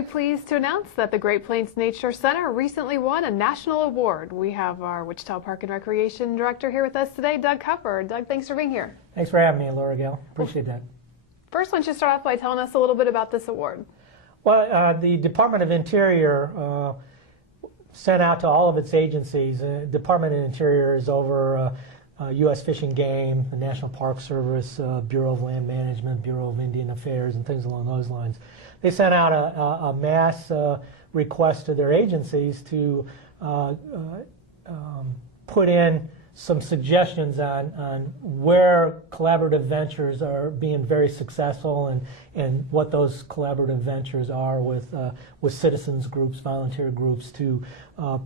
very pleased to announce that the Great Plains Nature Center recently won a national award. We have our Wichita Park and Recreation Director here with us today, Doug Cupper. Doug, thanks for being here. Thanks for having me, Laura Gail. Appreciate that. First, why don't you start off by telling us a little bit about this award? Well, the Department of Interior sent out to all of its agencies. Department of Interior is over U.S. Fish and Game, the National Park Service, Bureau of Land Management, Bureau of Indian Affairs, and things along those lines. They sent out a mass request to their agencies to put in some suggestions on where collaborative ventures are being very successful and what those collaborative ventures are with citizens groups, volunteer groups to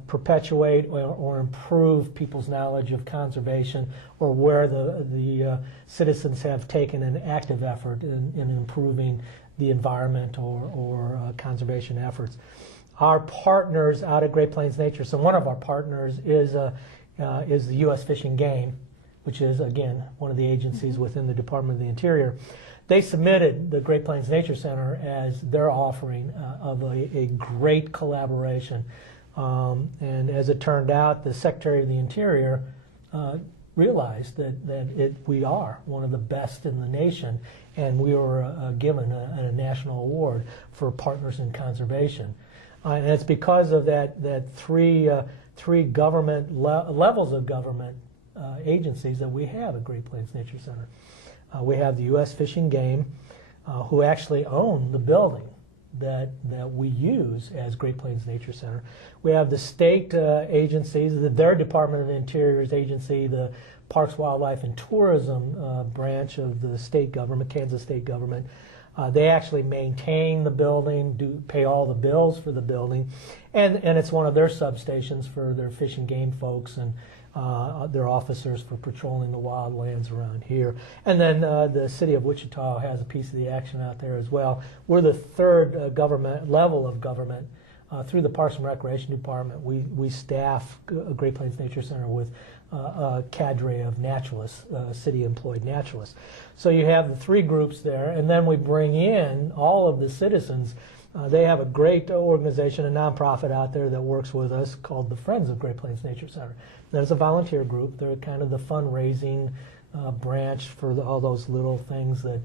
perpetuate or improve people's knowledge of conservation, or where the citizens have taken an active effort in improving the environment or conservation efforts. Our partners out at Great Plains Nature, so one of our partners is the U.S. Fish and Game, which is, again, one of the agencies within the Department of the Interior. They submitted the Great Plains Nature Center as their offering of a great collaboration. And as it turned out, the Secretary of the Interior realized that we are one of the best in the nation, and we were given a national award for partners in conservation. And it's because of that three government levels of government agencies that we have at Great Plains Nature Center. We have the U.S. Fish and Game, who actually own the building that we use as Great Plains Nature Center. We have the state agencies, their Department of the Interior's agency, the Parks, Wildlife, and Tourism branch of the state government, Kansas state government. They actually maintain the building, pay all the bills for the building, and it's one of their substations for their fish and game folks and their officers for patrolling the wildlands around here. And then the city of Wichita has a piece of the action out there as well. We're the third government level of government. Through the Parks and Recreation Department, we staff Great Plains Nature Center with a cadre of naturalists, city-employed naturalists. So you have the three groups there, and then we bring in all of the citizens. They have a great organization, a nonprofit out there that works with us called the Friends of Great Plains Nature Center. That's a volunteer group. They're kind of the fundraising branch for all those little things that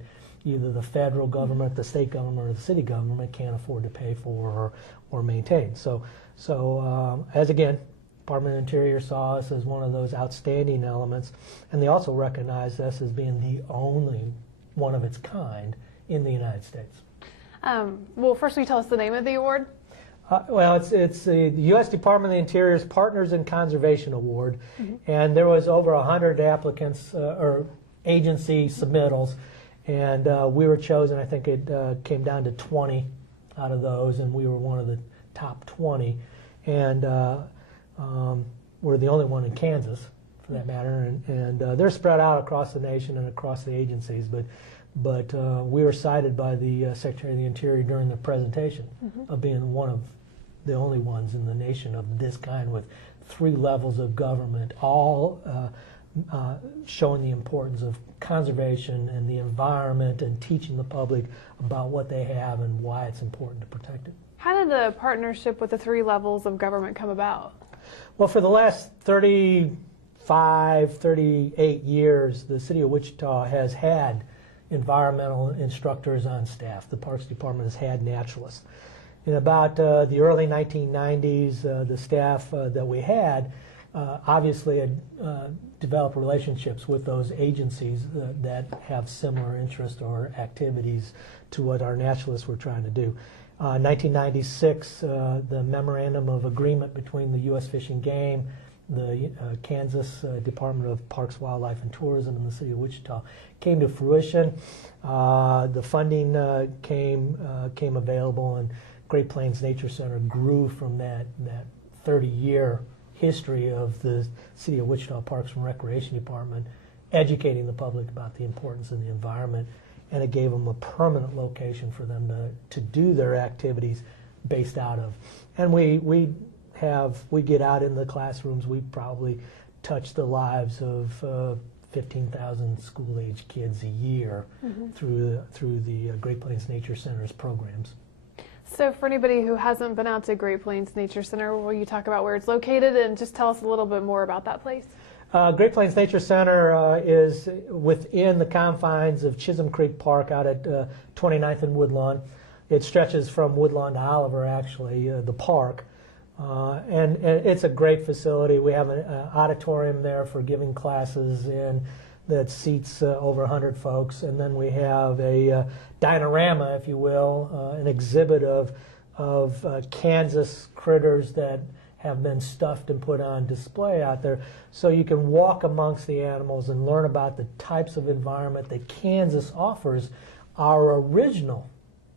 either the federal government, the state government, or the city government can't afford to pay for or maintain. So as again, Department of Interior saw us as one of those outstanding elements, and they also recognized us as being the only one of its kind in the United States. Well, first, will you tell us the name of the award? Well, it's the U.S. Department of the Interior's Partners in Conservation Award, and there was over 100 applicants or agency submittals, and we were chosen. I think it came down to 20 out of those, and we were one of the top 20, and we're the only one in Kansas, for that matter, and they're spread out across the nation and across the agencies, but we were cited by the Secretary of the Interior during the presentation of being one of the only ones in the nation of this kind, with three levels of government, all showing the importance of conservation and the environment and teaching the public about what they have and why it's important to protect it. How did the partnership with the three levels of government come about? Well, for the last 35, 38 years, the city of Wichita has had environmental instructors on staff. The Parks Department has had naturalists. In about the early 1990s, the staff that we had obviously had developed relationships with those agencies that have similar interests or activities to what our naturalists were trying to do. 1996, the Memorandum of Agreement between the U.S. Fish and Game, the Kansas Department of Parks, Wildlife, and Tourism, and the city of Wichita came to fruition. The funding came available, and Great Plains Nature Center grew from that 30-year history of the city of Wichita Parks and Recreation Department educating the public about the importance of the environment, and it gave them a permanent location for them to do their activities based out of. And we get out in the classrooms. We probably touch the lives of 15,000 school-age kids a year through the Great Plains Nature Center's programs. So for anybody who hasn't been out to Great Plains Nature Center, will you talk about where it's located and just tell us a little bit more about that place? Great Plains Nature Center is within the confines of Chisholm Creek Park out at 29th and Woodlawn. It stretches from Woodlawn to Oliver, actually, the park. And it's a great facility. We have an auditorium there for giving classes in that seats over 100 folks. And then we have a dinorama, if you will, an exhibit of Kansas critters that have been stuffed and put on display out there. So you can walk amongst the animals and learn about the types of environment that Kansas offers our original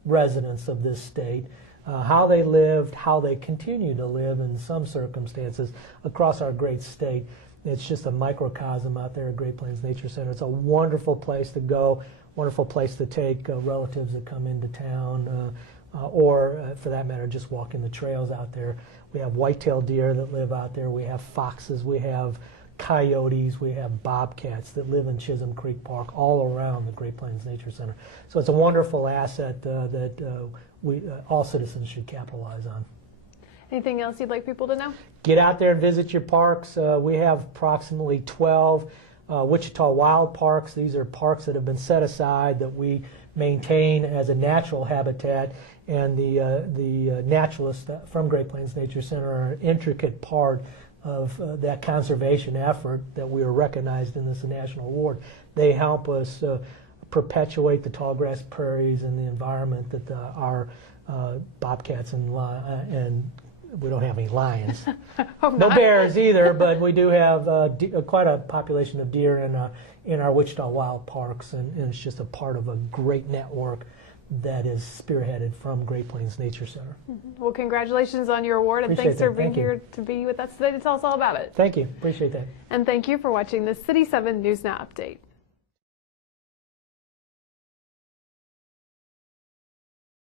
residents of this state, how they lived, how they continue to live in some circumstances across our great state. It's just a microcosm out there at Great Plains Nature Center. It's a wonderful place to go, wonderful place to take relatives that come into town, or for that matter, just walking the trails out there. We have white-tailed deer that live out there. We have foxes. We have coyotes. We have bobcats that live in Chisholm Creek Park all around the Great Plains Nature Center. So it's a wonderful asset that all citizens should capitalize on. Anything else you'd like people to know? Get out there and visit your parks. We have approximately 12 Wichita wild parks. These are parks that have been set aside that we maintain as a natural habitat, and the naturalists from Great Plains Nature Center are an intricate part of that conservation effort that we are recognized in this national award. They help us perpetuate the tallgrass prairies and the environment that our bobcats and we don't have any lions. No bears either, but we do have quite a population of deer in our Wichita wild parks, and it's just a part of a great network that is spearheaded from Great Plains Nature Center. Well, congratulations on your award, and thanks for being here to be with us today to tell us all about it. Thank you. Appreciate that. And thank you for watching the City 7 News Now Update.